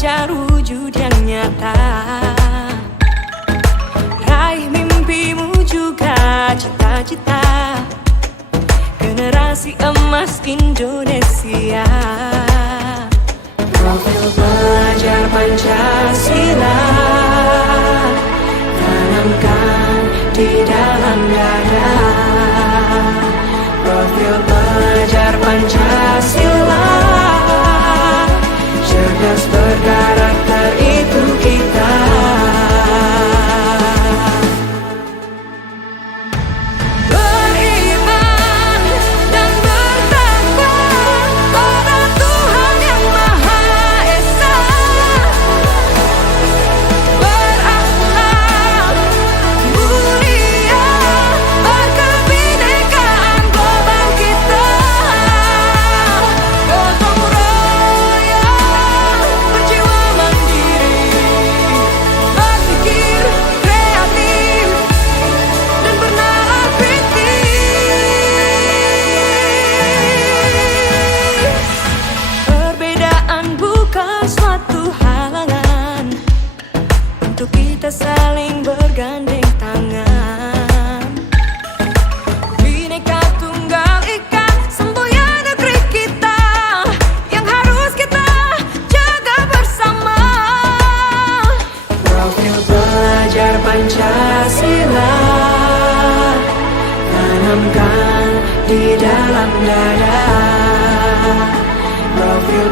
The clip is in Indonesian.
belajar wujud yang nyata. Raih mimpimu juga cita-cita generasi emas Indonesia. Profil pelajar Pancasila tanamkan di dalam dada. Profil pelajar Pancasila cerdas berkarakter itu kita. Beriman dan bertakwa pada Tuhan yang Maha Esa. Berakhlak mulia, berkebinekaan global kita. Gotong royong, berjiwa mandiri, berpikir kreatif dan bernalar kritis. Perbedaan bukan suatu halangan untuk kita saling bergandeng tangan. Bhinneka Tunggal Ika, semboyan negeri kita yang harus kita jaga bersama. Profil pelajar Pancasila tanamkan di dalam dada. Profil